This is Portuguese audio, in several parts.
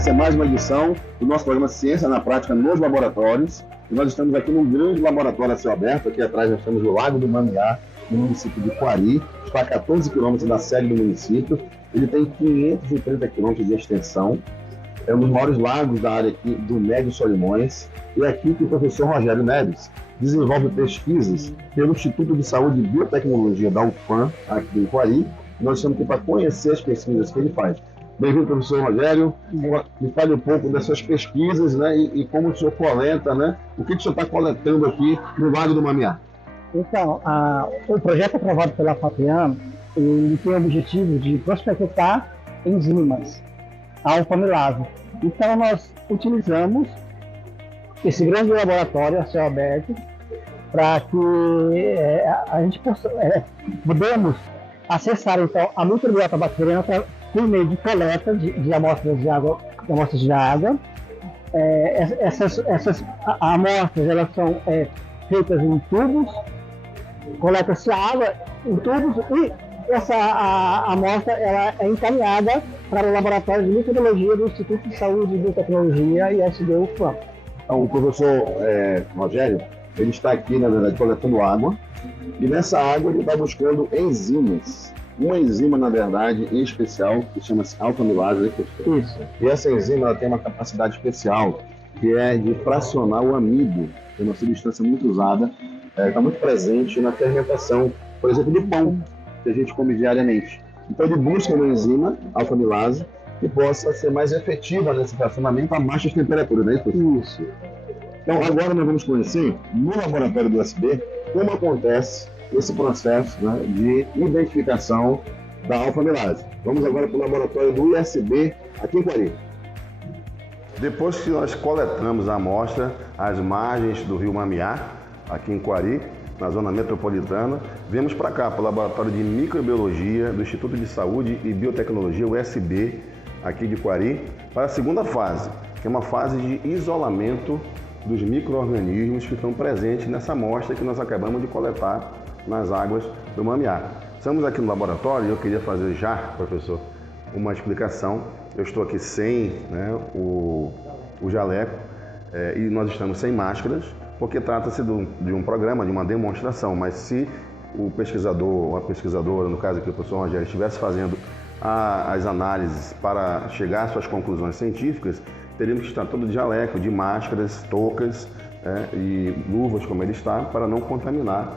Essa é mais uma edição do nosso programa Ciência na Prática nos Laboratórios. E nós estamos aqui num grande laboratório a céu aberto. Aqui atrás nós temos o Lago do Mamiá, no município de Quari. Está a 14 quilômetros da sede do município. Ele tem 530 quilômetros de extensão. É um dos maiores lagos da área aqui do Médio Solimões. E é aqui que o professor Rogério Neves desenvolve pesquisas pelo Instituto de Saúde e Biotecnologia da UFAM, aqui em Quari. Nós estamos aqui para conhecer as pesquisas que ele faz. Bem-vindo, professor Rogério. Me fale um pouco dessas pesquisas, né, e como o senhor coleta, né? O que o senhor está coletando aqui no Lago do Mamiá? Então, o projeto aprovado pela FAPEAM, ele tem o objetivo de prospectar enzimas alfa-amilase. Então, nós utilizamos esse grande laboratório a céu aberto para que a gente possa, podemos acessar então a microbiota bacteriana por meio de coleta de amostras de água. Essas amostras elas são feitas em tubos, coleta-se água em tubos e essa amostra ela é encaminhada para o laboratório de microbiologia do Instituto de Saúde e Biotecnologia ISB UFAM. Então, o professor Rogério, ele está aqui, na verdade, coletando água, e nessa água ele está buscando enzimas. Uma enzima, na verdade, em especial, que chama-se alfa-amilase, né, professor? Isso. E essa enzima ela tem uma capacidade especial, que é de fracionar o amido, que é uma substância muito usada, está muito presente na fermentação, por exemplo, do pão, que a gente come diariamente. Então ele busca uma enzima, alfa-amilase, que possa ser mais efetiva nesse fracionamento a baixas temperaturas, não é isso? Isso. Então agora nós vamos conhecer, no laboratório do USB, como acontece esse processo, né, de identificação da alfa-amilase. Vamos agora para o laboratório do ISB, aqui em Quari. Depois que nós coletamos a amostra às margens do rio Mamiá, aqui em Quari, na zona metropolitana, viemos para cá, para o laboratório de microbiologia do Instituto de Saúde e Biotecnologia, USB, aqui de Quari, para a segunda fase, que é uma fase de isolamento dos micro-organismos que estão presentes nessa amostra que nós acabamos de coletar nas águas do Mamiá. Estamos aqui no laboratório e eu queria fazer já, professor, uma explicação. Eu estou aqui sem, né, o jaleco e nós estamos sem máscaras, porque trata-se de um programa, de uma demonstração, mas se o pesquisador ou a pesquisadora, no caso aqui o professor Rogério, estivesse fazendo as análises para chegar às suas conclusões científicas, teríamos que estar todo de jaleco, de máscaras, toucas e luvas, como ele está, para não contaminar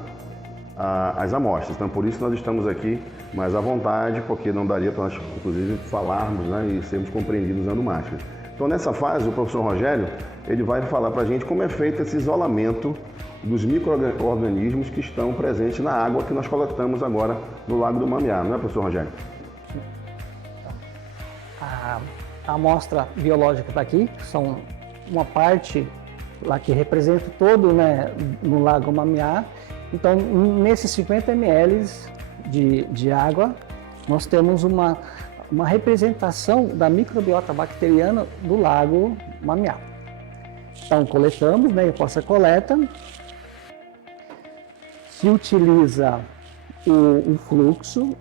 as amostras. Então, por isso nós estamos aqui mais à vontade, porque não daria para nós, inclusive, falarmos, né, e sermos compreendidos usando máscara. Então, nessa fase, o professor Rogério ele vai falar para a gente como é feito esse isolamento dos micro-organismos que estão presentes na água que nós coletamos agora no Lago do Mamiá, não é, professor Rogério? A amostra biológica está aqui, são uma parte lá que representa todo, né, no Lago Mamiá. Então, nesses 50 ml de água, nós temos uma representação da microbiota bacteriana do Lago Mamiá. Então, coletamos, né, após a coleta, se utiliza o fluxo,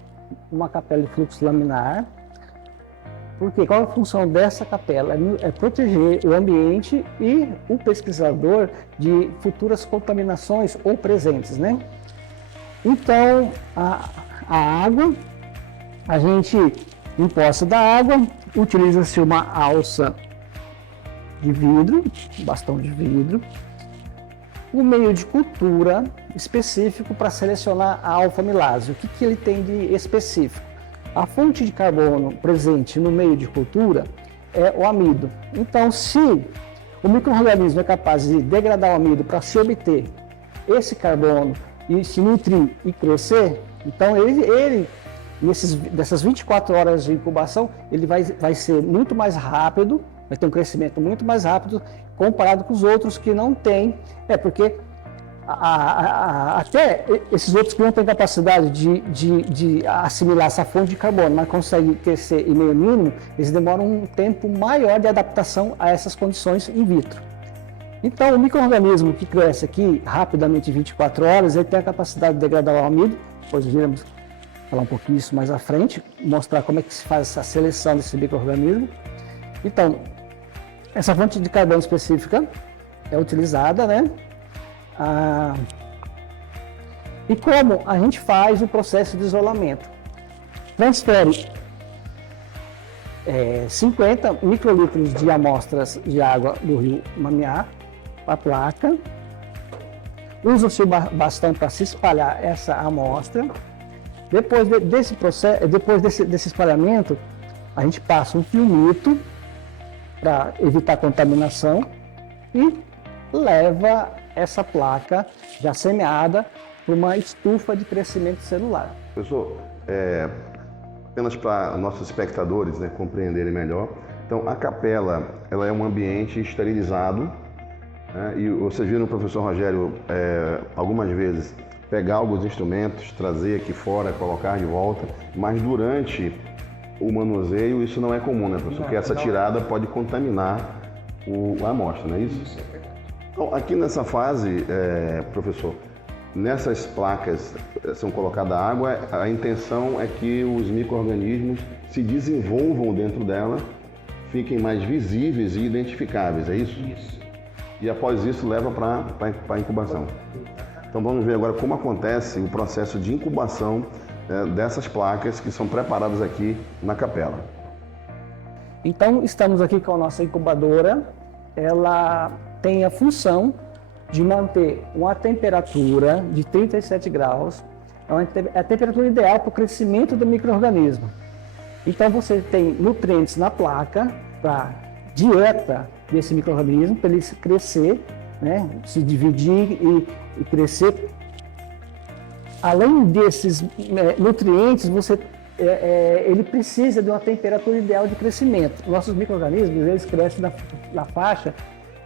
uma capela de fluxo laminar. Porque qual é a função dessa capela? É proteger o ambiente e o pesquisador de futuras contaminações ou presentes, né? Então, a água, a gente, em posse da água, utiliza-se uma alça de vidro, bastão de vidro, um meio de cultura específico para selecionar a alfa-amilase. O que ele tem de específico? A fonte de carbono presente no meio de cultura é o amido. Então, se o micro-organismo é capaz de degradar o amido para se obter esse carbono e se nutrir e crescer, então ele dessas 24 horas de incubação, ele vai ser muito mais rápido, vai ter um crescimento muito mais rápido comparado com os outros que não têm, porque até esses outros que não têm capacidade de assimilar essa fonte de carbono, mas conseguem crescer em meio mínimo, eles demoram um tempo maior de adaptação a essas condições in vitro. Então, o micro-organismo que cresce aqui rapidamente em 24 horas, ele tem a capacidade de degradar o amido, depois iremos falar um pouquinho isso mais à frente, mostrar como é que se faz essa seleção desse micro-organismo. Então, essa fonte de carbono específica é utilizada, né? E como a gente faz o processo de isolamento? Transfere 50 microlitros de amostras de água do rio Mamiá para a placa. Usa-se o bastão para se espalhar essa amostra. Depois desse processo, desse espalhamento, a gente passa um filtro para evitar contaminação e leva essa placa já semeada para uma estufa de crescimento celular. Professor, apenas para nossos espectadores, né, compreenderem melhor, então a capela ela é um ambiente esterilizado, né, e vocês viram o professor Rogério algumas vezes pegar alguns instrumentos, trazer aqui fora, colocar de volta, mas durante o manuseio isso não é comum, né, professor? Porque essa tirada pode contaminar a amostra, não é isso? Isso é verdade. Então, aqui nessa fase, professor, nessas placas são colocada água, a intenção é que os micro-organismos se desenvolvam dentro dela, fiquem mais visíveis e identificáveis, é isso? Isso. E após isso leva para a incubação. Então vamos ver agora como acontece o processo de incubação dessas placas que são preparadas aqui na capela. Então estamos aqui com a nossa incubadora, ela tem a função de manter uma temperatura de 37 graus, é a temperatura ideal para o crescimento do micro-organismo. Então você tem nutrientes na placa para dieta desse micro-organismo, para ele crescer, né, se dividir e crescer. Além desses nutrientes, ele precisa de uma temperatura ideal de crescimento. Nossos micro-organismos eles crescem na faixa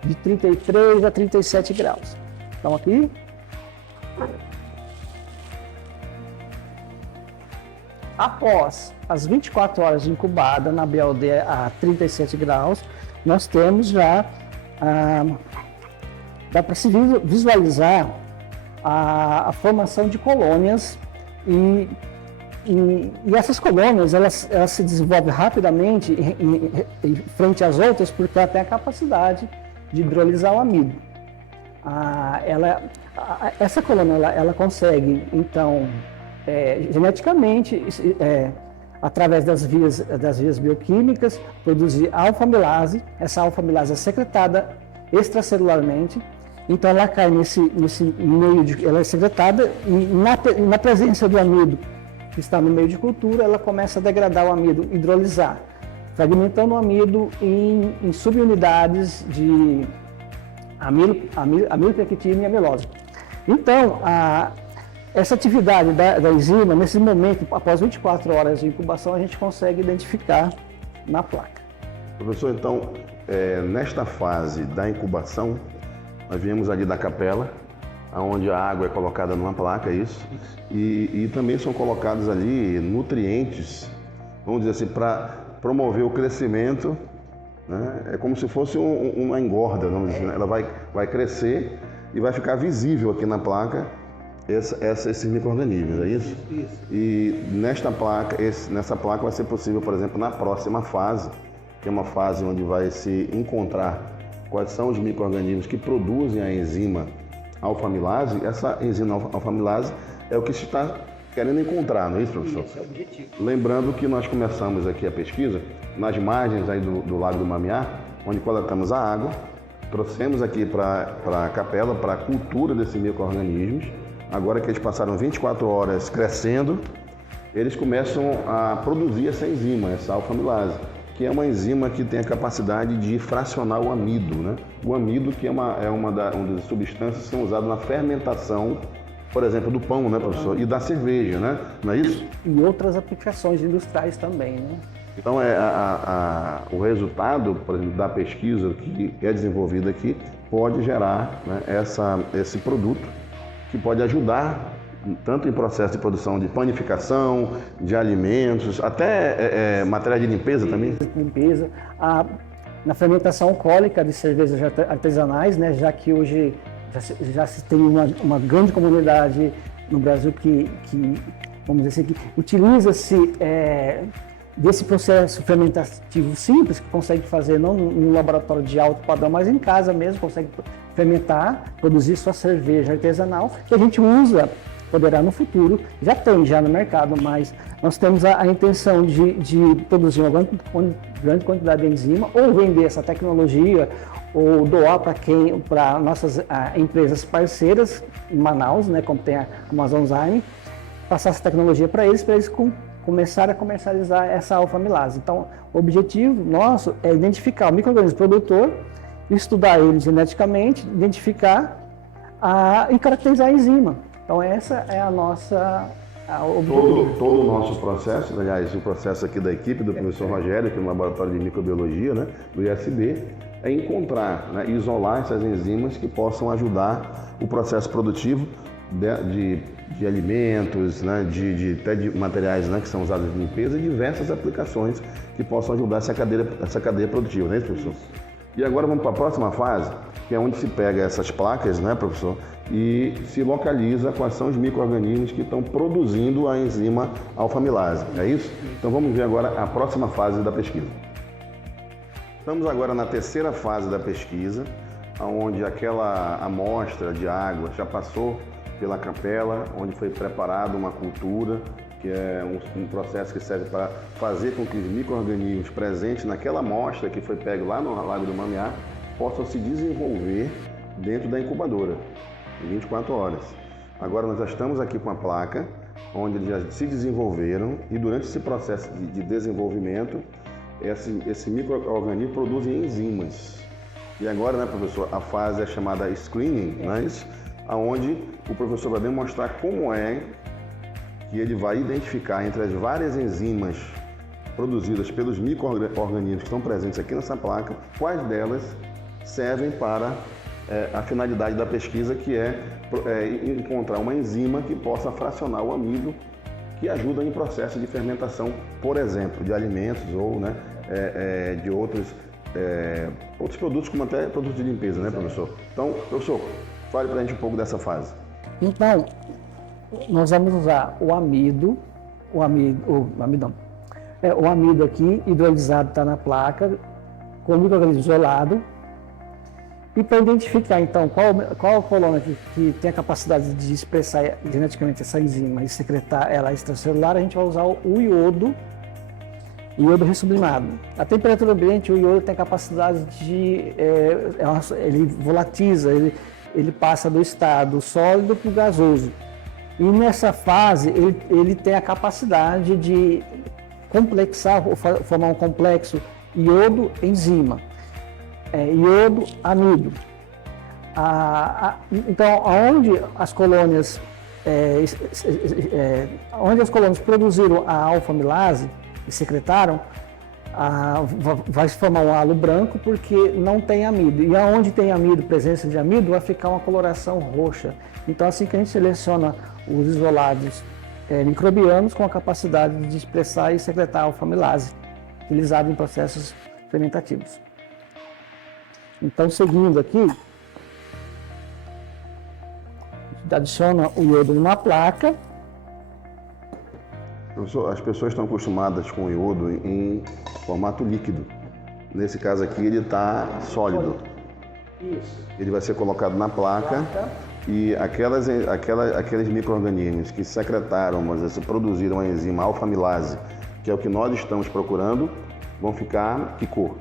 de 33 a 37 graus. Então aqui. Após as 24 horas de incubada na BLD a 37 graus, nós temos já, dá para se visualizar a formação de colônias e essas colônias elas se desenvolvem rapidamente em frente às outras porque ela tem a capacidade de hidrolisar o amido. Essa colônia ela consegue, então, geneticamente, através das vias bioquímicas, produzir alfa-amilase. Essa alfa-amilase é secretada extracelularmente, então ela cai nesse meio ela é secretada e na presença do amido que está no meio de cultura, ela começa a degradar o amido, hidrolisar, fragmentando o amido em subunidades de amilopectina e amilose. Então, essa atividade da enzima, nesse momento, após 24 horas de incubação, a gente consegue identificar na placa. Professor, então, nesta fase da incubação, nós viemos ali da capela, onde a água é colocada numa placa, isso. E também são colocados ali nutrientes, vamos dizer assim, para promover o crescimento, né? É como se fosse uma engorda, vamos dizer, né? Ela vai crescer e vai ficar visível aqui na placa esses micro-organismos, é isso? Isso. E nessa placa vai ser possível, por exemplo, na próxima fase, que é uma fase onde vai se encontrar quais são os micro-organismos que produzem a enzima alfa-amilase. Essa enzima alfa-amilase é o que se está querendo encontrar, não é isso, professor? Esse é o objetivo. Lembrando que nós começamos aqui a pesquisa nas margens aí do Lago do Mamiá, onde coletamos a água, trouxemos aqui para a capela, para a cultura desses micro-organismos. Agora que eles passaram 24 horas crescendo, eles começam a produzir essa enzima, essa alfa-amilase, que é uma enzima que tem a capacidade de fracionar o amido, né? O amido, que é uma das substâncias que são usadas na fermentação, por exemplo, do pão, né, professor? E da cerveja, né? Não é isso? E outras aplicações industriais também, né? Então, o resultado, por exemplo, da pesquisa que é desenvolvida aqui pode gerar, né, esse produto que pode ajudar tanto em processo de produção de panificação, de alimentos, até materiais de limpeza também? Limpeza, na fermentação alcoólica de cervejas artesanais, né, já que hoje já se tem uma grande comunidade no Brasil que vamos dizer assim, que utiliza-se desse processo fermentativo simples, que consegue fazer não num laboratório de alto padrão, mas em casa mesmo, consegue fermentar, produzir sua cerveja artesanal, que a gente usa, poderá no futuro, já tem já no mercado, mas nós temos a intenção de produzir uma grande quantidade de enzima, ou vender essa tecnologia, ou doar para nossas empresas parceiras em Manaus, né, como tem a Amazonzyme, passar essa tecnologia para eles começarem a comercializar essa alfa-amilase. Então, o objetivo nosso é identificar o micro-organismo produtor, estudar ele geneticamente, identificar e caracterizar a enzima. Então, essa é a nossa objetivo. Todo o nosso processo, aliás, o processo aqui da equipe do professor Rogério, aqui no Laboratório de Microbiologia, né, do ISB, é encontrar, né, isolar essas enzimas que possam ajudar o processo produtivo de alimentos, né, até de materiais, né, que são usados de limpeza, e diversas aplicações que possam ajudar essa cadeia produtiva, né, professor? E agora vamos para a próxima fase, que é onde se pega essas placas, né, professor, e se localiza quais são os micro-organismos que estão produzindo a enzima alfa-amilase, é isso? Então vamos ver agora a próxima fase da pesquisa. Estamos agora na terceira fase da pesquisa, onde aquela amostra de água já passou pela capela, onde foi preparada uma cultura, que é um processo que serve para fazer com que os micro-organismos presentes naquela amostra que foi pego lá no Lago do Mamiá possam se desenvolver dentro da incubadora, em 24 horas. Agora nós já estamos aqui com a placa, onde eles já se desenvolveram, e durante esse processo de desenvolvimento, esse micro-organismo produz enzimas. E agora, né, professor, a fase é chamada screening, não é isso? Onde o professor vai demonstrar como é que ele vai identificar entre as várias enzimas produzidas pelos micro-organismos que estão presentes aqui nessa placa, quais delas servem para a finalidade da pesquisa, que é encontrar uma enzima que possa fracionar o amido, que ajuda em processo de fermentação, por exemplo, de alimentos ou, né, de outros produtos, como até produtos de limpeza, né, professor? Então, professor, fale para a gente um pouco dessa fase. Então, nós vamos usar o amido aqui, hidrolisado, está na placa, com o micro-organismo isolado. E para identificar, então, qual a colônia que tem a capacidade de expressar geneticamente essa enzima e secretar ela extracelular, a gente vai usar o iodo ressublimado. A temperatura ambiente, o iodo tem a capacidade de... ele volatiza, ele passa do estado sólido para o gasoso. E nessa fase, ele tem a capacidade de complexar, formar um complexo iodo-enzima. Iodo-amido. Então, onde as colônias produziram a alfa-amilase e secretaram, vai se formar um halo branco porque não tem amido. E aonde tem amido, presença de amido, vai ficar uma coloração roxa. Então, assim que a gente seleciona os isolados microbianos com a capacidade de expressar e secretar a alfa-amilase, utilizado em processos fermentativos. Então, seguindo aqui, a gente adiciona o iodo numa placa. Professor, as pessoas estão acostumadas com o iodo em formato líquido. Nesse caso aqui, ele está sólido. Isso. Ele vai ser colocado na placa e aqueles micro-organismos que secretaram, produziram a enzima alfa-amilase, que é o que nós estamos procurando, vão ficar que cor?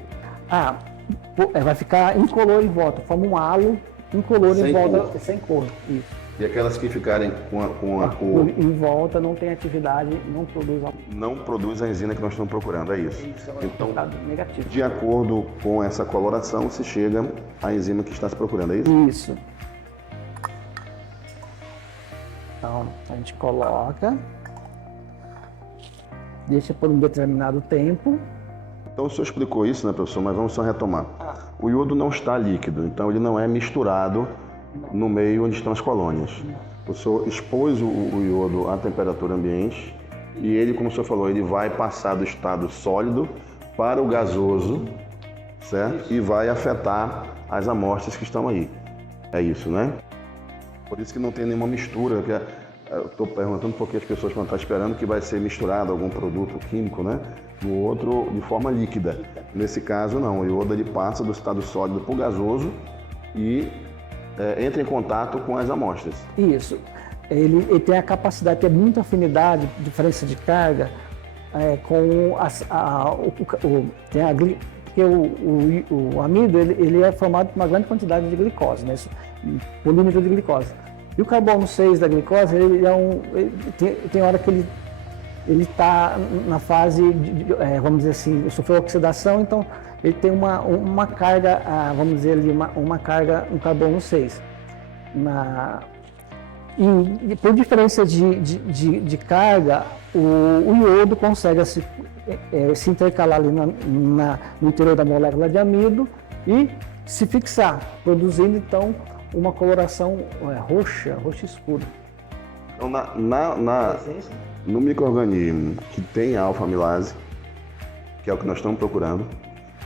Vai ficar incolor em volta, forma um halo incolor em volta, sem cor. Isso. E aquelas que ficarem com a cor em volta não tem atividade, não produz a enzima que nós estamos procurando, é isso. Então, negativo. De acordo com essa coloração, se chega à enzima que está se procurando, é isso? Isso. Então, a gente coloca, deixa por um determinado tempo. Então o senhor explicou isso, né, professor? Mas vamos só retomar. O iodo não está líquido, então ele não é misturado no meio onde estão as colônias. O senhor expôs o iodo à temperatura ambiente e ele, como o senhor falou, ele vai passar do estado sólido para o gasoso, certo? E vai afetar as amostras que estão aí. É isso, né? Por isso que não tem nenhuma mistura, porque eu estou perguntando porque as pessoas vão estar esperando que vai ser misturado algum produto químico, né? No outro, de forma líquida. Nesse caso, não. O iodo ele passa do estado sólido para o gasoso e entra em contato com as amostras. Isso. Ele tem a capacidade, tem muita afinidade, diferença de carga com porque o amido ele é formado por uma grande quantidade de glicose, né? Polímero de glicose. E o carbono 6 da glicose, tem hora que ele está na fase, vamos dizer assim, sofreu oxidação, então ele tem uma carga, vamos dizer ali, uma carga, um carbono 6. E por diferença de carga, o iodo consegue se intercalar ali no interior da molécula de amido e se fixar, produzindo então uma coloração roxa escura. Então, no micro-organismo que tem a alfa-amilase, que é o que nós estamos procurando,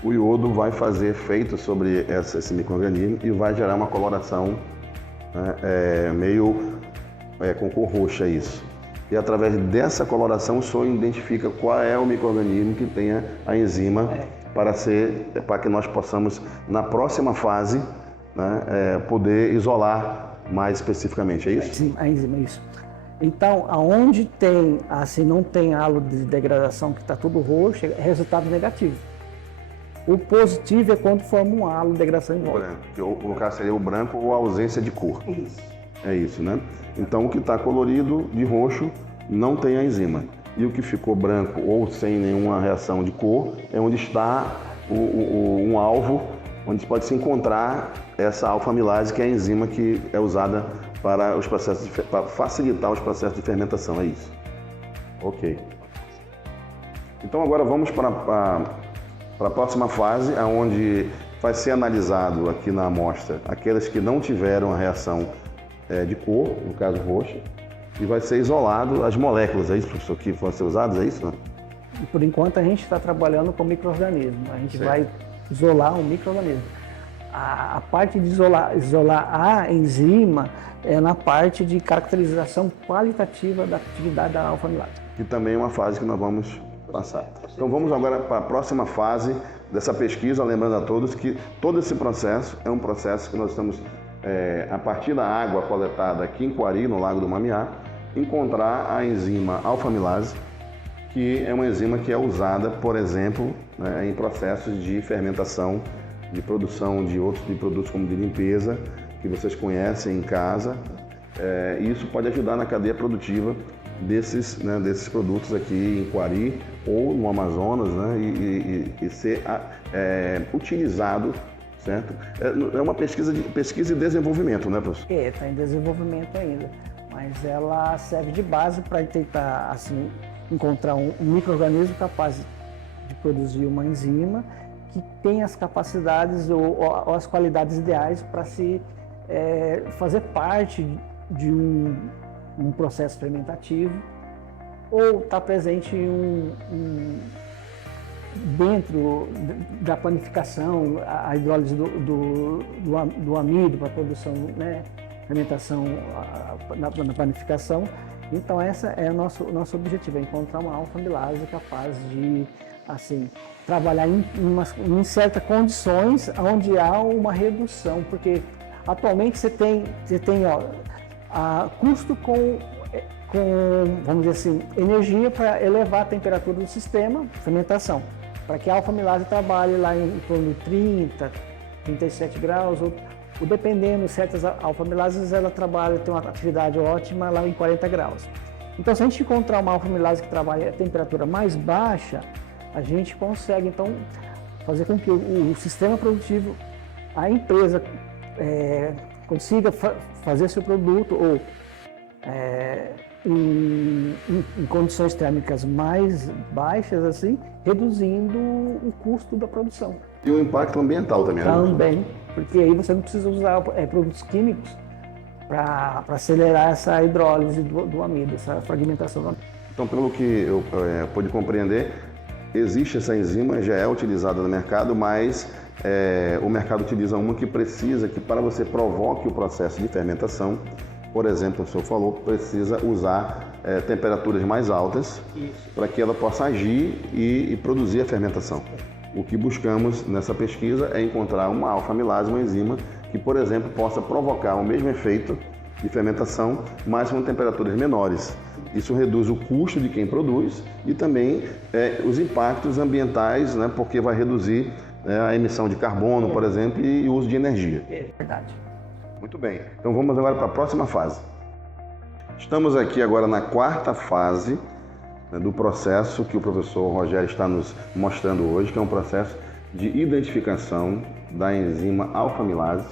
o iodo vai fazer efeito sobre esse micro-organismo e vai gerar uma coloração com cor roxa, isso. E através dessa coloração o senhor identifica qual é o micro-organismo que tenha a enzima para que nós possamos, na próxima fase, poder isolar mais especificamente, é isso? Sim, a enzima, isso. Então, aonde tem, assim, não tem halo de degradação, que está tudo roxo, é resultado negativo. O positivo é quando forma um halo de degradação em volta. Que no caso seria o branco ou a ausência de cor. Isso. É isso, né? Então, o que está colorido de roxo não tem a enzima. E o que ficou branco ou sem nenhuma reação de cor é onde está um alvo, onde pode se encontrar essa alfa-amilase, que é a enzima que é usada para os processos para facilitar os processos de fermentação, é isso. Ok. Então agora vamos para a próxima fase, onde vai ser analisado aqui na amostra aquelas que não tiveram a reação de cor, no caso roxa, e vai ser isolado as moléculas, é isso, professor, que vão ser usadas, é isso? Né? Por enquanto a gente está trabalhando com micro-organismo, a gente vai isolar um micro-organismo. A parte de isolar a enzima é na parte de caracterização qualitativa da atividade da alfa-amilase. Que também é uma fase que nós vamos passar. Então vamos agora para a próxima fase dessa pesquisa, lembrando a todos que todo esse processo é um processo que nós estamos, a partir da água coletada aqui em Quari, no Lago do Mamiá, encontrar a enzima alfa-amilase, que é uma enzima que é usada, por exemplo, em processos de fermentação, de produção de outros produtos como de limpeza, que vocês conhecem em casa. Isso pode ajudar na cadeia produtiva desses produtos aqui em Quari ou no Amazonas, e ser utilizado, certo? É uma pesquisa e desenvolvimento, né, professor? Está em desenvolvimento ainda, mas ela serve de base para tentar, assim, encontrar um micro-organismo capaz de produzir uma enzima que tem as capacidades ou as qualidades ideais para se fazer parte de um processo fermentativo ou estar presente dentro da panificação, a hidrólise do amido para a produção, fermentação na panificação. Então esse é o nosso objetivo, é encontrar uma alfa-amilase capaz de, assim, trabalhar em certas condições onde há uma redução, porque atualmente você tem custo com, vamos dizer assim, energia para elevar a temperatura do sistema, fermentação, para que a alfa-amilase trabalhe lá em torno de 30, 37 graus, ou dependendo, certas alfa-amilases ela trabalha, tem uma atividade ótima lá em 40 graus. Então, se a gente encontrar uma alfa-amilase que trabalha a temperatura mais baixa, a gente consegue, então, fazer com que o sistema produtivo, a empresa, consiga fazer seu produto ou em condições térmicas mais baixas, assim, reduzindo o custo da produção. E o impacto ambiental também, né? Também, porque aí você não precisa usar produtos químicos para acelerar essa hidrólise do amido, essa fragmentação do amido. Então, pelo que eu pude compreender, existe essa enzima, já é utilizada no mercado, mas o mercado utiliza uma que precisa que para você provoque o processo de fermentação, por exemplo, o senhor falou, precisa usar temperaturas mais altas para que ela possa agir e produzir a fermentação. O que buscamos nessa pesquisa é encontrar uma alfa-amilase, uma enzima, que, por exemplo, possa provocar o mesmo efeito de fermentação, mas com temperaturas menores. Isso reduz o custo de quem produz e também os impactos ambientais, né, porque vai reduzir a emissão de carbono, por exemplo, e o uso de energia. É verdade. Muito bem, então vamos agora para a próxima fase. Estamos aqui agora na quarta fase, né, do processo que o professor Rogério está nos mostrando hoje, que é um processo de identificação da enzima alfa-amilase,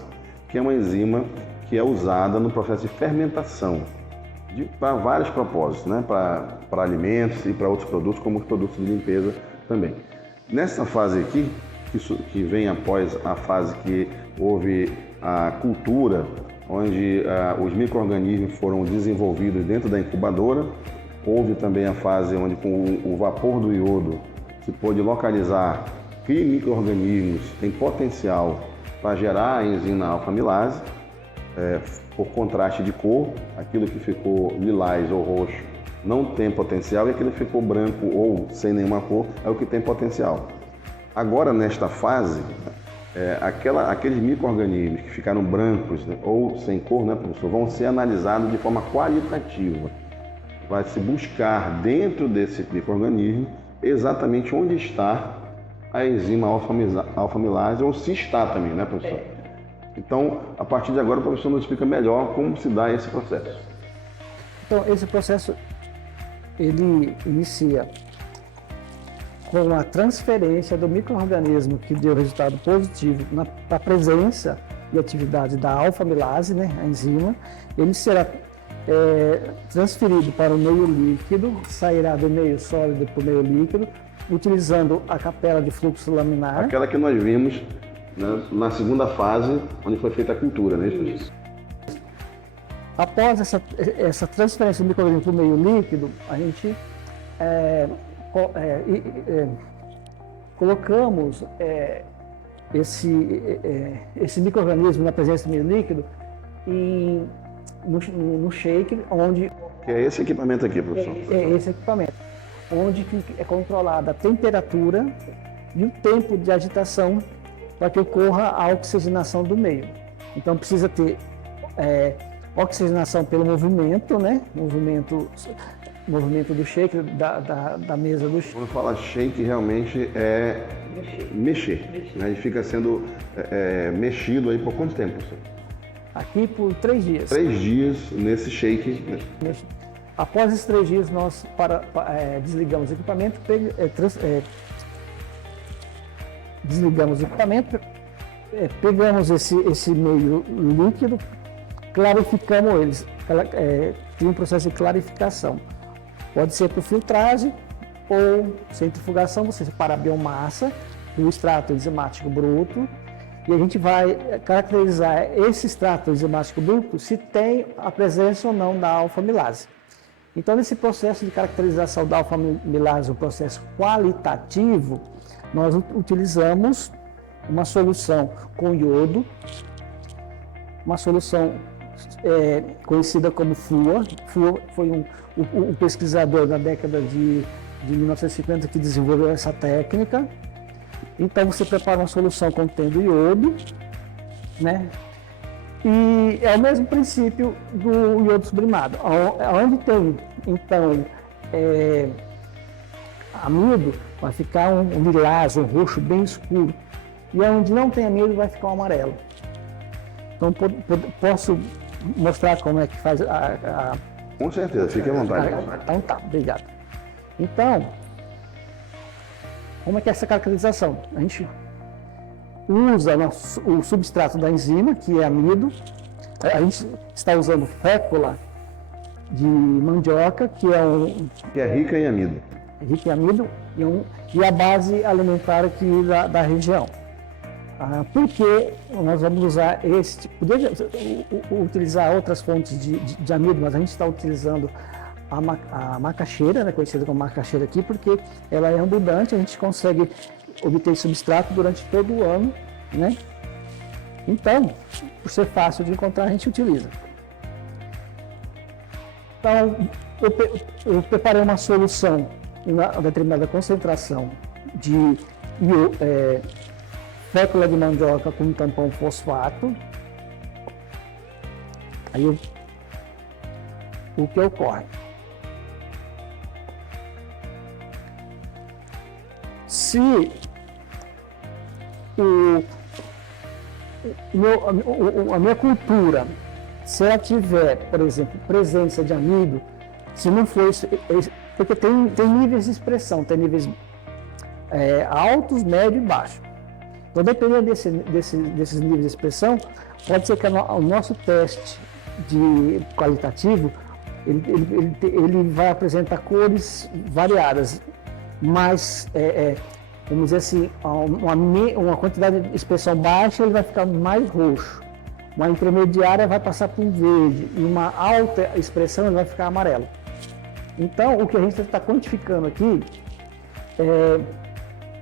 que é uma enzima que é usada no processo de fermentação para vários propósitos, né? Para alimentos e para outros produtos, como os produtos de limpeza também. Nessa fase aqui, que vem após a fase que houve a cultura, onde os micro-organismos foram desenvolvidos dentro da incubadora, houve também a fase onde com o vapor do iodo se pôde localizar que micro-organismos têm potencial para gerar a enzima alfa-amilase, por contraste de cor, aquilo que ficou lilás ou roxo não tem potencial e aquilo que ficou branco ou sem nenhuma cor é o que tem potencial. Agora, nesta fase, aqueles micro-organismos que ficaram brancos, né, ou sem cor, né, professor, vão ser analisados de forma qualitativa. Vai se buscar dentro desse micro-organismo exatamente onde está a enzima alfa-amilase, ou se está também, né, professor? Então, a partir de agora, o professor nos explica melhor como se dá esse processo. Então, esse processo, ele inicia com a transferência do micro-organismo que deu resultado positivo para a presença e atividade da alfa-amilase, né, a enzima. Ele será transferido para o meio líquido, sairá do meio sólido para o meio líquido, utilizando a capela de fluxo laminar. Aquela que nós vimos na segunda fase, onde foi feita a cultura, né? Isso. Após essa transferência do micro-organismo para o meio líquido, a gente colocamos esse micro-organismo na presença do meio líquido no shaker, onde... Que é esse equipamento aqui, professor? É esse equipamento, onde é controlada a temperatura e o tempo de agitação para que ocorra a oxigenação do meio. Então precisa ter oxigenação pelo movimento, né? Movimento do shake, da mesa do shake. Quando fala shake, realmente é mexer. Né? E fica sendo mexido aí por quanto tempo, professor? Aqui por 3 dias. 3 dias nesse shake. Após esses 3 dias, nós desligamos o equipamento, pegamos esse meio líquido, clarificamos eles. Tem um processo de clarificação. Pode ser por filtragem ou centrifugação, você separa a biomassa do extrato enzimático bruto e a gente vai caracterizar esse extrato enzimático bruto se tem a presença ou não da alfa-amilase. Então, nesse processo de caracterização da alfa-amilase, um processo qualitativo, nós utilizamos uma solução com iodo, uma solução conhecida como FLUOR. FLUOR foi um pesquisador na década de 1950 que desenvolveu essa técnica. Então você prepara uma solução contendo iodo, né? E é o mesmo princípio do iodo sublimado. Onde tem, então, amido, vai ficar um lilás, um roxo bem escuro. E onde não tem amido, vai ficar um amarelo. Então, posso mostrar como é que faz Com certeza, fique à vontade. Então tá, obrigado. Então, como é que é essa caracterização? A gente usa o substrato da enzima, que é amido. A gente está usando fécula de mandioca, que é rica em amido. Rica em amido e a base alimentar aqui da região. Porque nós vamos usar esse tipo, poderia utilizar outras fontes de amido, mas a gente está utilizando a macaxeira, né, conhecida como macaxeira aqui, porque ela é abundante, a gente consegue obter substrato durante todo o ano, né? Então, por ser fácil de encontrar, a gente utiliza. Então, eu preparei uma solução em uma determinada concentração de fécula de mandioca com tampão fosfato. Aí o que ocorre? Se a minha cultura, se ela tiver, por exemplo, presença de amido, se não for isso, porque tem níveis de expressão, tem níveis altos, médio e baixo. Então, dependendo desses níveis de expressão, pode ser que o nosso teste qualitativo ele vai apresentar cores variadas, mas vamos dizer assim, uma quantidade de expressão baixa ele vai ficar mais roxo, uma intermediária vai passar para um verde e uma alta expressão ele vai ficar amarelo. Então, o que a gente está quantificando aqui é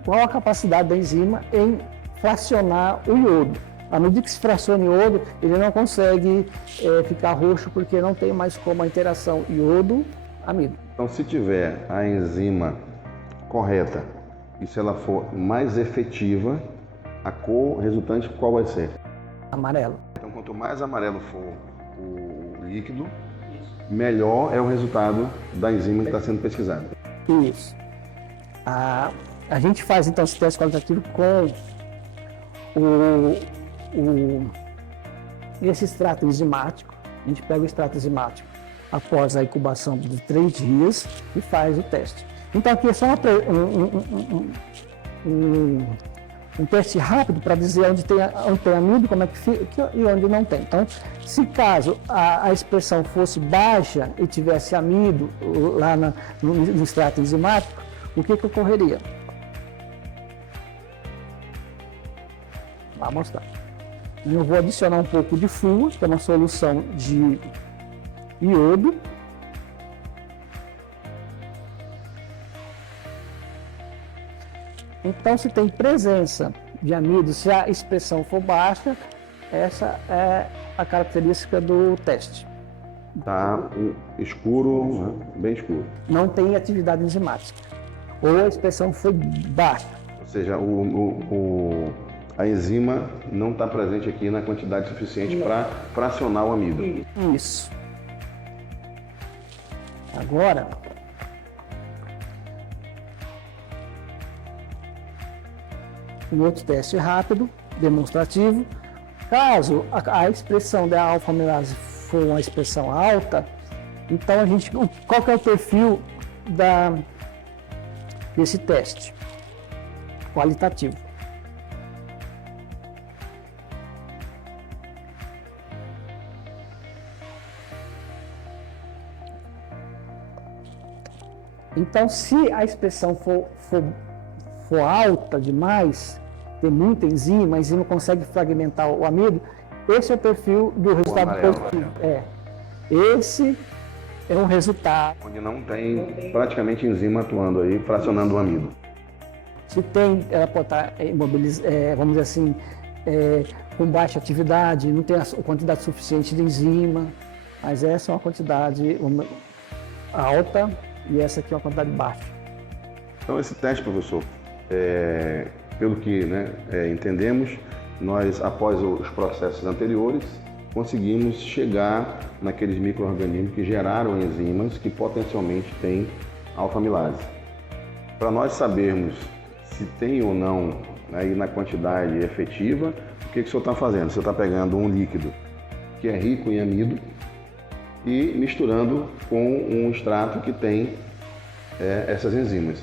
qual a capacidade da enzima em fracionar o iodo. À medida que se fraciona o iodo, ele não consegue ficar roxo porque não tem mais como a interação iodo-amido. Então, se tiver a enzima correta e se ela for mais efetiva, a cor resultante qual vai ser? Amarelo. Então, quanto mais amarelo for o líquido, melhor é o resultado da enzima que está sendo pesquisada. Isso. A gente faz então esse teste qualitativo com esse extrato enzimático. A gente pega o extrato enzimático após a incubação de 3 dias e faz o teste. Então aqui é só um teste rápido para dizer onde tem amido, como é que fica e onde não tem. Então, se caso a expressão fosse baixa e tivesse amido lá no extrato enzimático, o que ocorreria? Vou mostrar. Eu vou adicionar um pouco de FUA, que é uma solução de iodo. Então, se tem presença de amido, se a expressão for baixa, essa é a característica do teste. Tá escuro, né? Bem escuro. Não tem atividade enzimática. Ou a expressão foi baixa. Ou seja, a enzima não está presente aqui na quantidade suficiente para fracionar o amido. Isso. Agora, um outro teste rápido, demonstrativo. Caso a expressão da alfa-amilase for uma expressão alta, então qual que é o perfil desse teste qualitativo? Então, se a expressão for alta demais, tem muita enzima, a enzima consegue fragmentar o amido, esse é o perfil do resultado positivo. Esse é um resultado onde não tem praticamente enzima atuando aí, fracionando o amido. Se tem, ela pode estar vamos dizer assim, com baixa atividade, não tem a quantidade suficiente de enzima, mas essa é uma quantidade alta e essa aqui é uma quantidade baixa. Então esse teste, professor, pelo que entendemos, nós, após os processos anteriores, conseguimos chegar naqueles micro-organismos que geraram enzimas que potencialmente têm alfa-amilase. Para nós sabermos se tem ou não aí na quantidade efetiva, o que o senhor está fazendo? Você está pegando um líquido que é rico em amido e misturando com um extrato que tem essas enzimas,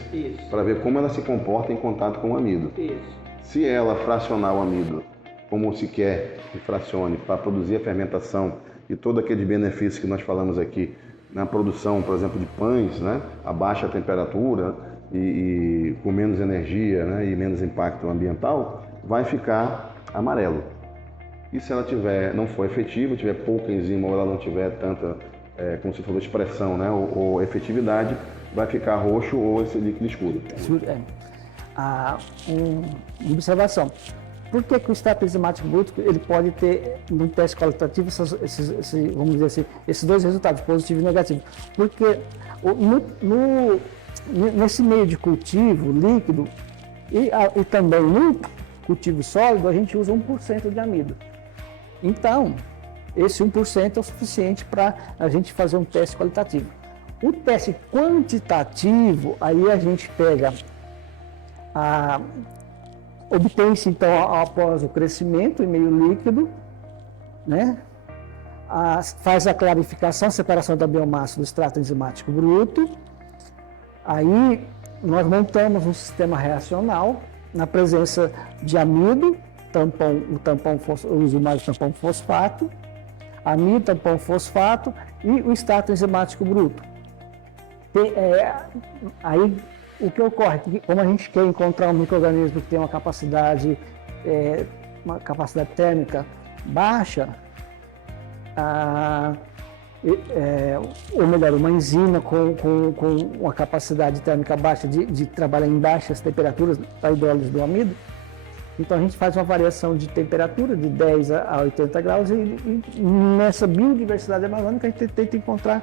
para ver como ela se comporta em contato com o amido. Se ela fracionar o amido como se quer que fracione para produzir a fermentação e todos aqueles benefícios que nós falamos aqui na produção, por exemplo, de pães, a baixa temperatura e com menos energia, e menos impacto ambiental, vai ficar amarelo. E se ela não for efetiva, tiver pouca enzima ou ela não tiver tanta, como você falou, expressão, ou efetividade, vai ficar roxo ou esse líquido escuro. Uma observação. Por que o extrato enzimático bruto ele pode ter, no teste qualitativo, vamos dizer assim, esses dois resultados, positivo e negativo? Porque nesse meio de cultivo líquido e também no cultivo sólido, a gente usa 1% de amido. Então, esse 1% é o suficiente para a gente fazer um teste qualitativo. O teste quantitativo, aí a gente pega obtém-se então após o crescimento em meio líquido, né? Faz a clarificação, separação da biomassa do extrato enzimático bruto. Aí nós montamos um sistema reacional na presença de amido, eu uso mais o tampão fosfato, amido, tampão fosfato e o extrato enzimático bruto. Aí o que ocorre? Como a gente quer encontrar um micro-organismo que tem uma capacidade térmica baixa, ou melhor, uma enzima com uma capacidade térmica baixa de trabalhar em baixas temperaturas, a hidrólise do amido, então a gente faz uma variação de temperatura de 10 a 80 graus e nessa biodiversidade amazônica a gente tenta encontrar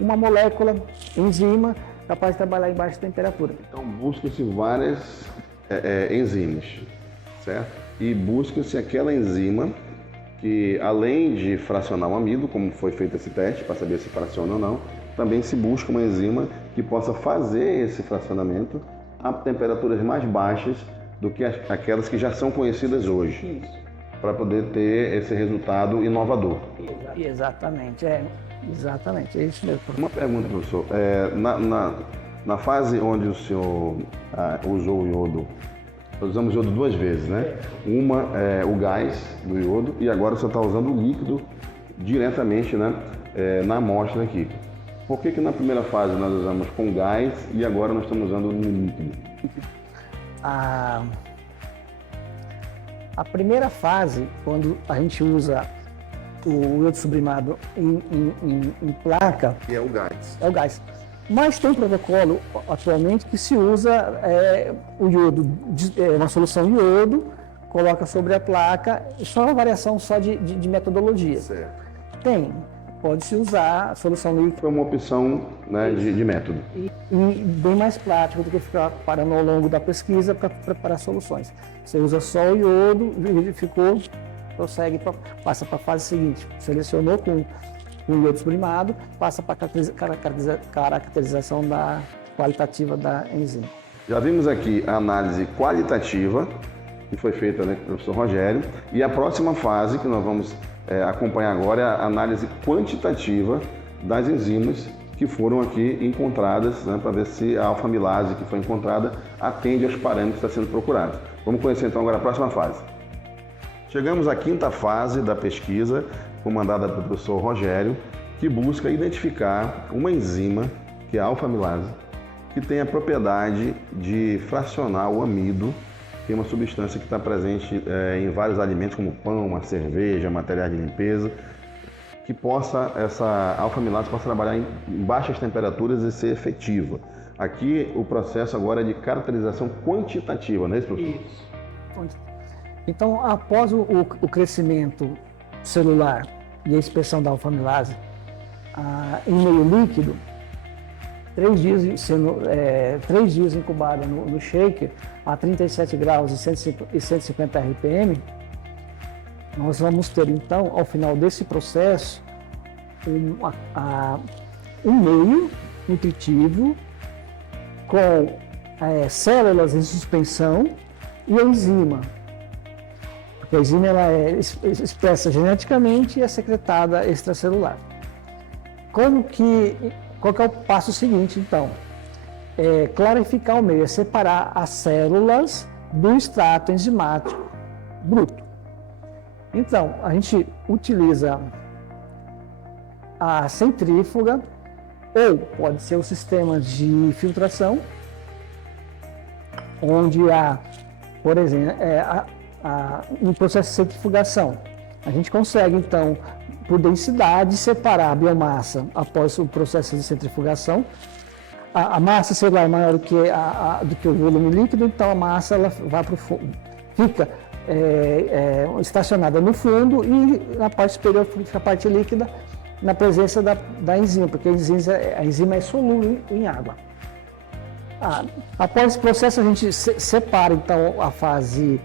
uma molécula, enzima, capaz de trabalhar em baixa temperatura. Então busca-se várias enzimas, certo? E busca-se aquela enzima que, além de fracionar o amido, como foi feito esse teste, para saber se fraciona ou não, também se busca uma enzima que possa fazer esse fracionamento a temperaturas mais baixas do que aquelas que já são conhecidas hoje, para poder ter esse resultado inovador. Exatamente, exatamente, é isso mesmo. Uma pergunta, professor. Na fase onde o senhor usou o iodo, nós usamos iodo duas vezes, né? Uma é o gás do iodo e agora você está usando o líquido diretamente, né, na amostra aqui. Por que na primeira fase nós usamos com gás e agora nós estamos usando no líquido? A primeira fase, quando a gente usa o iodo sublimado em placa... E é o gás. É o gás. Mas tem protocolo atualmente que se usa o iodo, uma solução de iodo, coloca sobre a placa, só uma variação só de metodologia. Certo. Pode-se usar a solução líquida. É uma opção, né, de método. E bem mais prático do que ficar parando ao longo da pesquisa para preparar soluções. Você usa só o iodo, verificou, prossegue, passa para a fase seguinte. Selecionou com o iodo sublimado, passa para a caracterização qualitativa da enzima. Já vimos aqui a análise qualitativa, que foi feita, né, pelo professor Rogério, e a próxima fase que nós vamos acompanhar agora é a análise quantitativa das enzimas que foram aqui encontradas, né, para ver se a alfa-amilase que foi encontrada atende aos parâmetros que está sendo procurado. Vamos conhecer então agora a próxima fase. Chegamos à quinta fase da pesquisa, comandada pelo professor Rogério, que busca identificar uma enzima, que é a alfa-amilase, que tem a propriedade de fracionar o amido, que é uma substância que está presente em vários alimentos, como pão, a cerveja, materiais de limpeza, que essa alfa-amilase possa trabalhar em baixas temperaturas e ser efetiva. Aqui o processo agora é de caracterização quantitativa, não é isso, professor? Isso. Então, após o crescimento celular e a expressão da alfa-amilase em meio líquido, 3 dias incubada no shaker a 37 graus e 150 RPM, nós vamos ter então, ao final desse processo, um meio nutritivo com células em suspensão e a enzima. A enzima ela é expressa geneticamente e é secretada extracelular. Qual que é o passo seguinte, então? Clarificar o meio, separar as células do extrato enzimático bruto. Então, a gente utiliza a centrífuga, ou pode ser o sistema de filtração, onde há, por exemplo, no processo de centrifugação, a gente consegue, então, por densidade, separar a biomassa após o processo de centrifugação. A massa celular é maior do que o volume líquido, então a massa ela vai fica estacionada no fundo e na parte superior fica a parte líquida na presença da enzima, porque a enzima é solúvel em água. Após esse processo a gente separa então a fase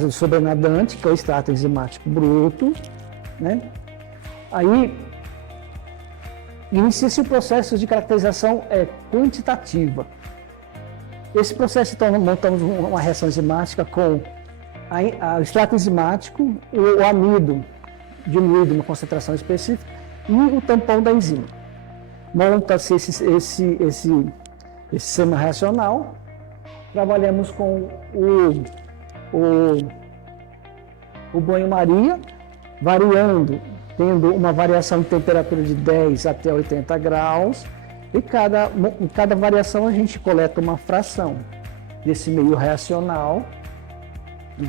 do sobrenadante, que é o extrato enzimático bruto, né? Aí inicia-se o processo de caracterização quantitativa. Esse processo, então, montamos uma reação enzimática com o extrato enzimático, o amido diluído em concentração específica e o tampão da enzima. Monta-se esse sistema reacional. Trabalhamos com o banho-maria, tendo uma variação de temperatura de 10 até 80 graus. E cada variação a gente coleta uma fração desse meio reacional.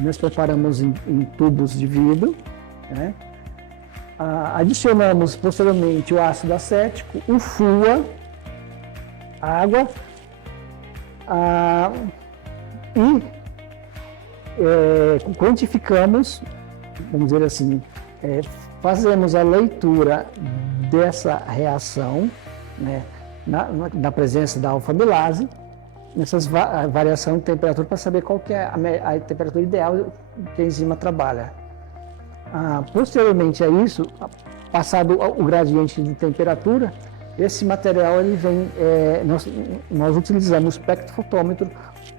Nós preparamos em tubos de vidro, né? Adicionamos posteriormente o ácido acético, o FUA, água e quantificamos, vamos dizer assim, fazemos a leitura dessa reação, né, na presença da alfa-amilase, nessas variação de temperatura para saber qual que é a temperatura ideal que a enzima trabalha. Posteriormente a isso, passado o gradiente de temperatura, esse material ele vem, nós utilizamos o espectrofotômetro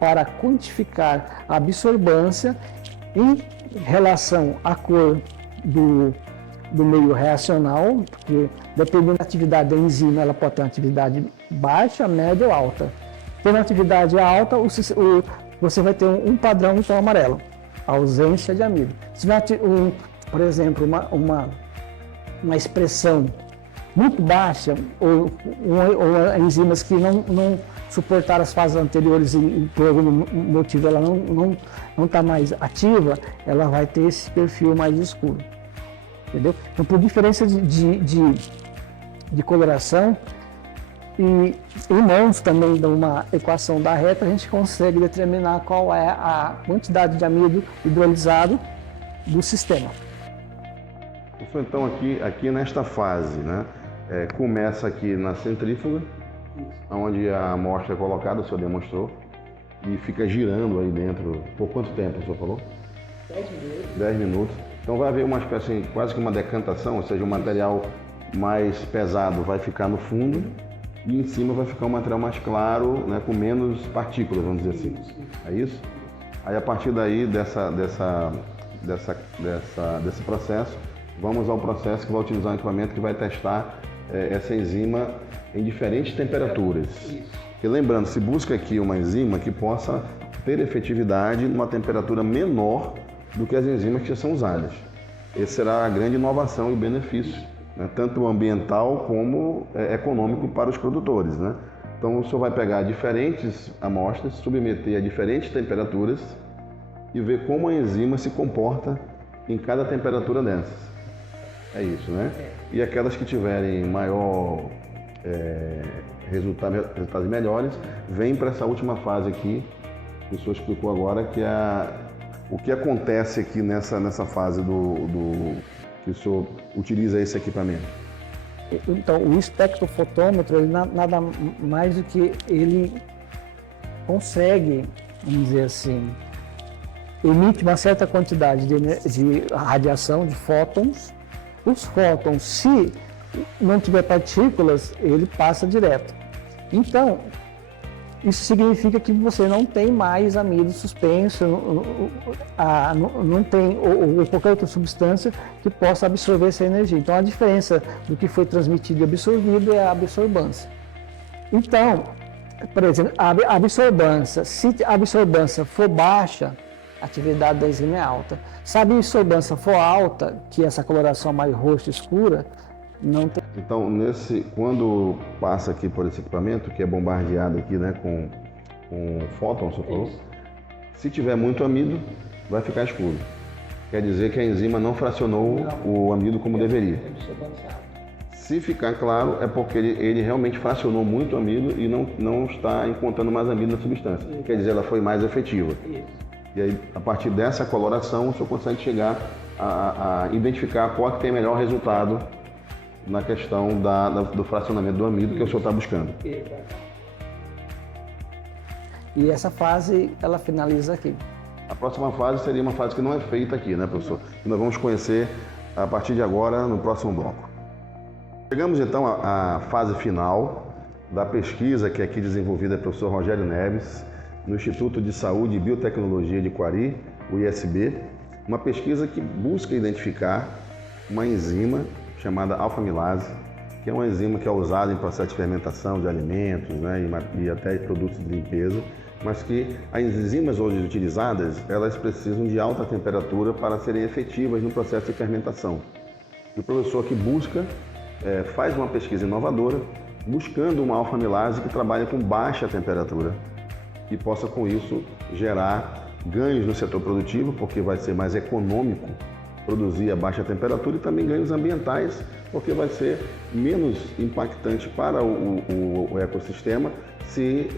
para quantificar a absorbância em relação à cor do meio reacional, porque dependendo da atividade da enzima, ela pode ter uma atividade baixa, média ou alta. Tendo atividade alta, você vai ter um padrão no tom amarelo, ausência de amido. Se tiver, por exemplo, uma expressão muito baixa, ou enzimas que não suportaram as fases anteriores e por algum motivo ela não está mais ativa, ela vai ter esse perfil mais escuro. Entendeu? Então, por diferença de coloração e irmãos também de uma equação da reta, a gente consegue determinar qual é a quantidade de amido hidrolisado do sistema. Então, aqui nesta fase, né, começa aqui na centrífuga, onde a amostra é colocada, o senhor demonstrou, e fica girando aí dentro. Por quanto tempo o senhor falou? 10 minutos. 10 minutos. Então vai haver uma espécie, quase que uma decantação, ou seja, o material mais pesado vai ficar no fundo e em cima vai ficar um material mais claro, né, com menos partículas, vamos dizer assim. É isso? Aí a partir daí desse processo, vamos ao processo que vai utilizar um equipamento que vai testar essa enzima em diferentes temperaturas. Porque lembrando, se busca aqui uma enzima que possa ter efetividade numa temperatura menor do que as enzimas que já são usadas. Essa será a grande inovação e o benefício, né, tanto ambiental como econômico para os produtores, né? Então o senhor vai pegar diferentes amostras, submeter a diferentes temperaturas e ver como a enzima se comporta em cada temperatura dessas. É isso, né? E aquelas que tiverem maior resultados melhores, vêm para essa última fase aqui, que o senhor explicou agora, que é o que acontece aqui nessa fase que o senhor utiliza esse equipamento. Então, o espectrofotômetro, ele nada mais do que ele consegue, vamos dizer assim, emite uma certa quantidade de radiação, de fótons. Os fótons, se não tiver partículas, ele passa direto. Então, isso significa que você não tem mais amido suspenso, não tem ou qualquer outra substância que possa absorver essa energia. Então, a diferença do que foi transmitido e absorvido é a absorbância. Então, por exemplo, a absorbância, se a absorbância for baixa, a atividade da enzima é alta. Se a absorbância for alta, que é essa coloração mais roxa escura, não tem. Então, quando passa aqui por esse equipamento, que é bombardeado aqui, né, com fótons, você falou, se tiver muito amido, vai ficar escuro. Quer dizer que a enzima não fracionou o amido como deveria. Se ficar claro, é porque ele realmente fracionou muito amido e não está encontrando mais amido na substância. Quer dizer, ela foi mais efetiva. E aí, a partir dessa coloração, o senhor consegue chegar a identificar qual que tem melhor resultado na questão do fracionamento do amido que o senhor está buscando. E essa fase, ela finaliza aqui. A próxima fase seria uma fase que não é feita aqui, né, professor? Que nós vamos conhecer a partir de agora, no próximo bloco. Chegamos então à fase final da pesquisa que é aqui desenvolvida pelo professor Rogério Neves, no Instituto de Saúde e Biotecnologia de Quari, o ISB, uma pesquisa que busca identificar uma enzima chamada alfa-amilase, que é uma enzima que é usada em processo de fermentação de alimentos, né, e até produtos de limpeza, mas que as enzimas hoje utilizadas, elas precisam de alta temperatura para serem efetivas no processo de fermentação. E o professor que busca, faz uma pesquisa inovadora, buscando uma alfa-amilase que trabalha com baixa temperatura e possa, com isso, gerar ganhos no setor produtivo, porque vai ser mais econômico produzir a baixa temperatura, e também ganhos ambientais, porque vai ser menos impactante para o ecossistema se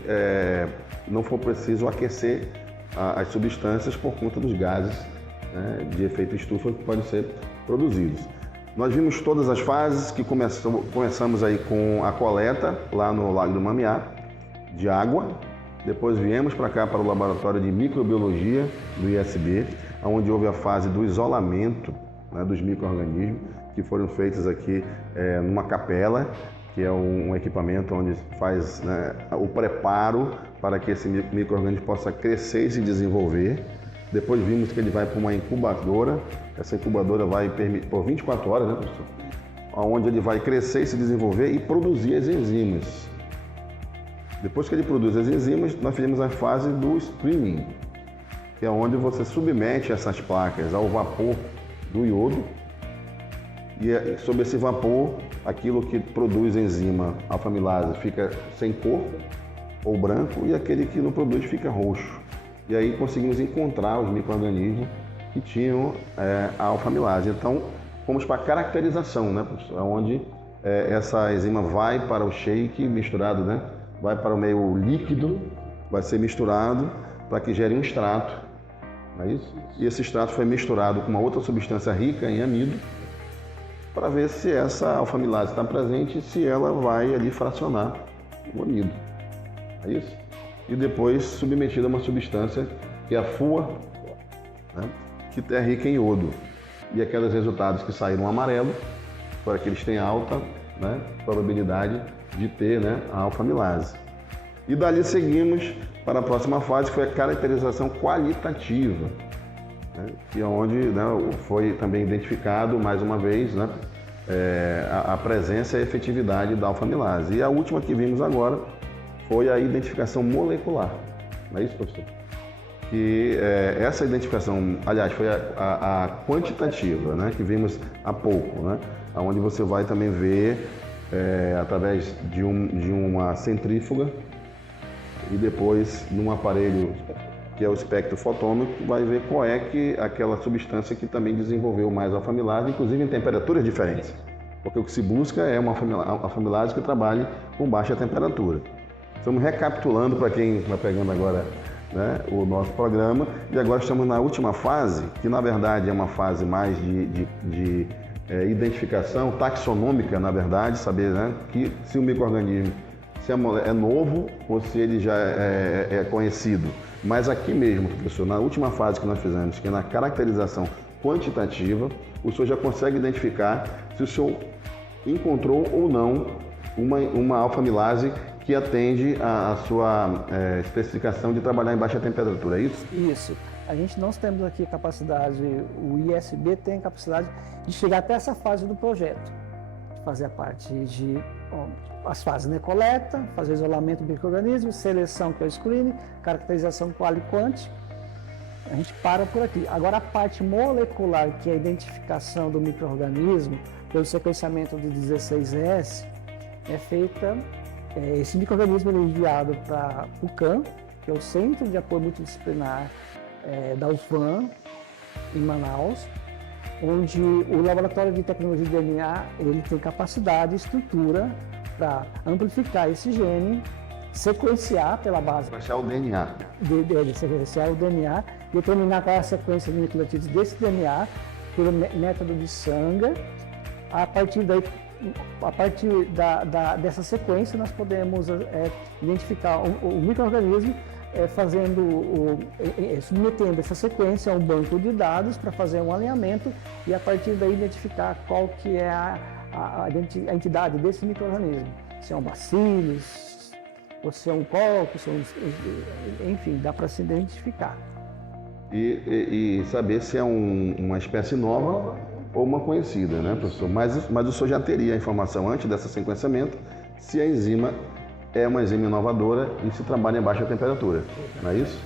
não for preciso aquecer as substâncias por conta dos gases, né, de efeito estufa que podem ser produzidos. Nós vimos todas as fases, que começamos aí com a coleta lá no Lago do Mamiá de água. Depois viemos para cá, para o laboratório de microbiologia do ISB, onde houve a fase do isolamento, né, dos micro-organismos, que foram feitos aqui numa capela, que é um equipamento onde faz, né, o preparo para que esse micro-organismo possa crescer e se desenvolver. Depois vimos que ele vai para uma incubadora. Essa incubadora vai por 24 horas, né, professor? Onde ele vai crescer e se desenvolver e produzir as enzimas. Depois que ele produz as enzimas, nós fizemos a fase do streaming, que é onde você submete essas placas ao vapor do iodo, e sob esse vapor, aquilo que produz enzima alfa-amilase fica sem cor ou branco, e aquele que não produz fica roxo. E aí conseguimos encontrar os micro-organismos que tinham a alfa-amilase. Então, fomos para a caracterização, né, professor? Onde essa enzima vai para o shake misturado, né? Vai para o meio líquido, vai ser misturado para que gere um extrato, não é isso? E esse extrato foi misturado com uma outra substância rica em amido, para ver se essa alfa-amilase está presente e se ela vai ali fracionar o amido, é isso? E depois submetida a uma substância que é a FUA, né, que é rica em iodo. E aqueles resultados que saíram amarelo, para que eles têm alta, né, probabilidade de ter, né, a alfa-amilase. E dali seguimos para a próxima fase, que foi a caracterização qualitativa, né, que é onde, né, foi também identificado, mais uma vez, né, a presença e a efetividade da alfa-amilase. E a última que vimos agora foi a identificação molecular, não é isso, professor? Que essa identificação, aliás, foi a quantitativa, né, que vimos há pouco, né, onde você vai também ver através de uma centrífuga e depois num aparelho que é o espectrofotômetro, vai ver qual é aquela substância que também desenvolveu mais alfa-amilase, inclusive em temperaturas diferentes, porque o que se busca é uma alfa-amilase que trabalhe com baixa temperatura. Estamos recapitulando para quem vai pegando agora, né, o nosso programa, e agora estamos na última fase, que na verdade é uma fase mais de identificação taxonômica, na verdade, saber, né, que se o micro-organismo é novo ou se ele já é conhecido. Mas aqui mesmo, professor, na última fase que nós fizemos, que é na caracterização quantitativa, o senhor já consegue identificar se o senhor encontrou ou não uma alfa-amilase que atende à sua especificação de trabalhar em baixa temperatura, é isso? Isso. A gente não temos aqui a capacidade, o ISB tem a capacidade de chegar até essa fase do projeto, de fazer a parte de as fases, né? Coleta, fazer isolamento do micro-organismo, seleção, que é o screening, caracterização qual e quant. A gente para por aqui. Agora a parte molecular, que é a identificação do micro-organismo, pelo sequenciamento do 16S, é feita. Esse micro-organismo é enviado para o CAM, que é o Centro de Apoio Multidisciplinar da UFAM, em Manaus, onde o Laboratório de Tecnologia de DNA ele tem capacidade e estrutura para amplificar esse gene, sequenciar pela base. Sequenciar o DNA. Sequenciar o DNA, determinar qual é a sequência de nucleotídeos desse DNA pelo método de Sanger. A partir dessa sequência, nós podemos identificar o micro-organismo submetendo essa sequência a um banco de dados para fazer um alinhamento e a partir daí identificar qual que é a entidade desse micro-organismo. Se é um bacillus, ou se é um coccus, enfim, dá para se identificar. E saber se é uma espécie nova ou uma conhecida, né, professor? Mas o senhor já teria a informação antes desse sequenciamento se a enzima é uma enzima inovadora e se trabalha em baixa temperatura, não é isso?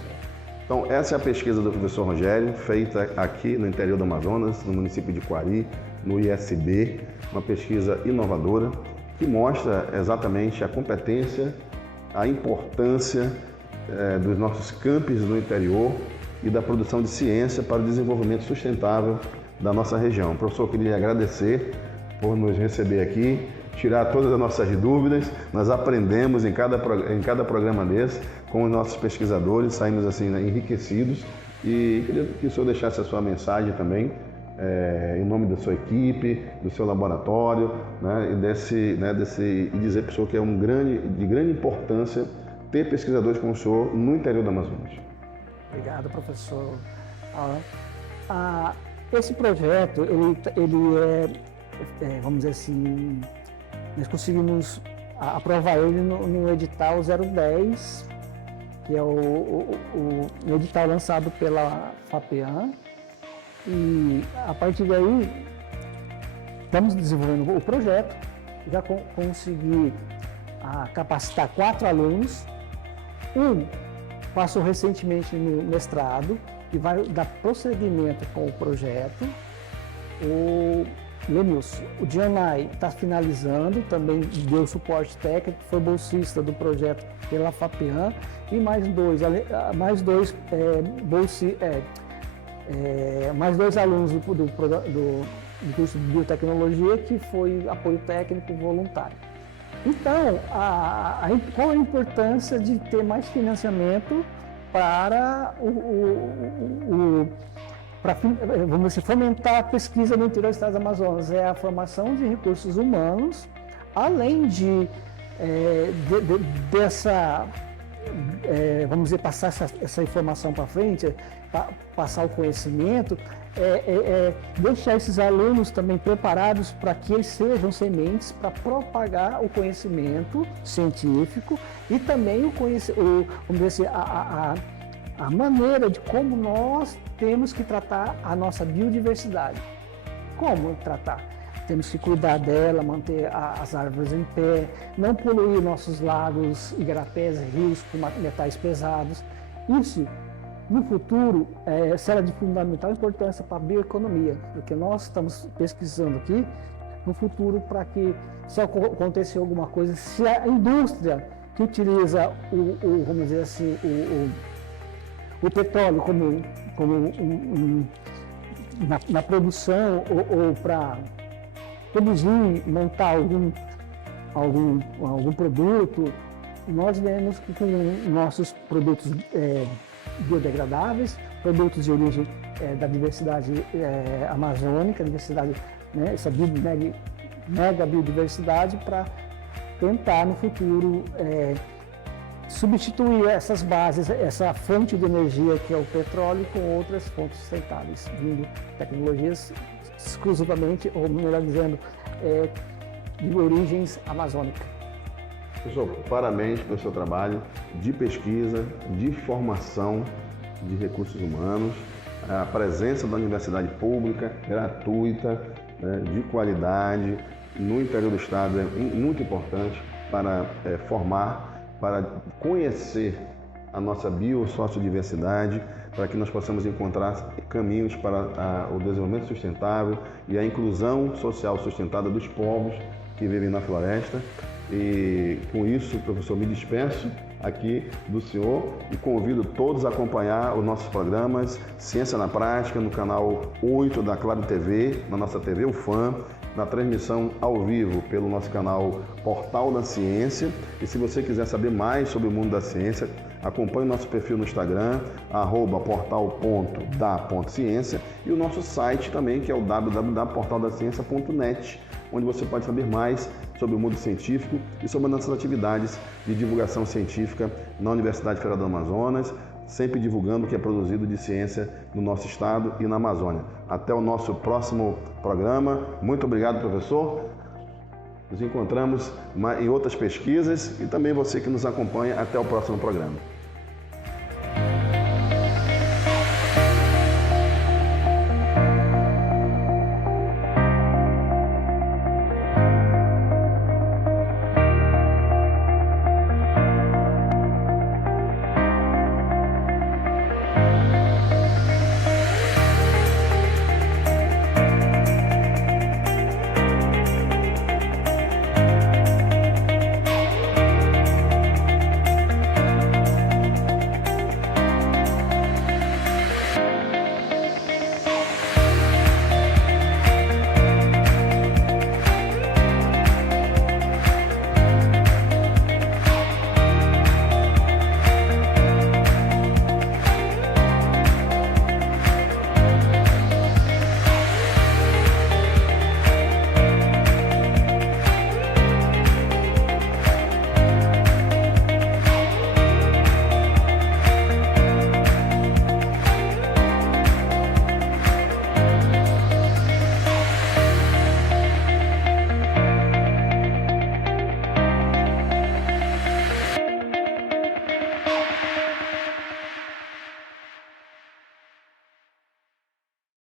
Então, essa é a pesquisa do professor Rogério, feita aqui no interior do Amazonas, no município de Quari, no ISB, uma pesquisa inovadora que mostra exatamente a competência, a importância dos nossos campos no interior e da produção de ciência para o desenvolvimento sustentável da nossa região. Professor, eu queria agradecer por nos receber aqui, tirar todas as nossas dúvidas. Nós aprendemos em cada programa desse com os nossos pesquisadores, saímos assim, né, enriquecidos. E queria que o senhor deixasse a sua mensagem também, em nome da sua equipe, do seu laboratório, né, e dizer para o senhor que é de grande importância ter pesquisadores como o senhor no interior do Amazonas. Obrigado, professor Alan. Esse projeto, ele vamos dizer assim, nós conseguimos aprovar ele no edital 010, que é o edital lançado pela FAPEAM, e a partir daí estamos desenvolvendo o projeto, já consegui capacitar 4 alunos, um passou recentemente no mestrado e vai dar prosseguimento com o projeto. O Lenilson, o Dionai está finalizando, também deu suporte técnico, foi bolsista do projeto pela FAPEAM, e mais dois alunos do curso de biotecnologia que foi apoio técnico voluntário. Então, qual a importância de ter mais financiamento para vamos dizer, fomentar a pesquisa no interior do estado do Amazonas? É a formação de recursos humanos, além vamos dizer, passar essa informação para frente, passar o conhecimento, deixar esses alunos também preparados para que eles sejam sementes para propagar o conhecimento científico e também vamos dizer assim, a maneira de como nós temos que tratar a nossa biodiversidade. Como tratar? Temos que cuidar dela, manter as árvores em pé, não poluir nossos lagos, igarapés, rios com metais pesados. Isso, no futuro, será de fundamental importância para a bioeconomia, porque nós estamos pesquisando aqui no futuro para que, se acontecer alguma coisa, se a indústria que utiliza vamos dizer assim, o petróleo na produção ou para produzir, montar algum produto, nós vemos que com nossos produtos biodegradáveis, produtos de origem da diversidade amazônica, diversidade, né, essa mega biodiversidade, para tentar no futuro substituir essas bases, essa fonte de energia que é o petróleo, com outras fontes sustentáveis, vindo tecnologias exclusivamente, ou melhor dizendo, de origens amazônicas. Professor, parabéns pelo seu trabalho de pesquisa, de formação de recursos humanos, a presença da universidade pública, gratuita, né, de qualidade, no interior do estado é muito importante para formar, para conhecer a nossa biosociodiversidade, para que nós possamos encontrar caminhos para o desenvolvimento sustentável e a inclusão social sustentada dos povos que vivem na floresta. E com isso, professor, me despeço aqui do senhor e convido todos a acompanhar os nossos programas Ciência na Prática no canal 8 da Claro TV, na nossa TV UFAM, na transmissão ao vivo pelo nosso canal Portal da Ciência. E se você quiser saber mais sobre o mundo da ciência, acompanhe o nosso perfil no Instagram, @portal.da.ciência, e o nosso site também, que é o www.portaldaciencia.net, onde você pode saber mais sobre o mundo científico e sobre as nossas atividades de divulgação científica na Universidade Federal do Amazonas, sempre divulgando o que é produzido de ciência no nosso estado e na Amazônia. Até o nosso próximo programa. Muito obrigado, professor. Nos encontramos em outras pesquisas e também você que nos acompanha. Até o próximo programa.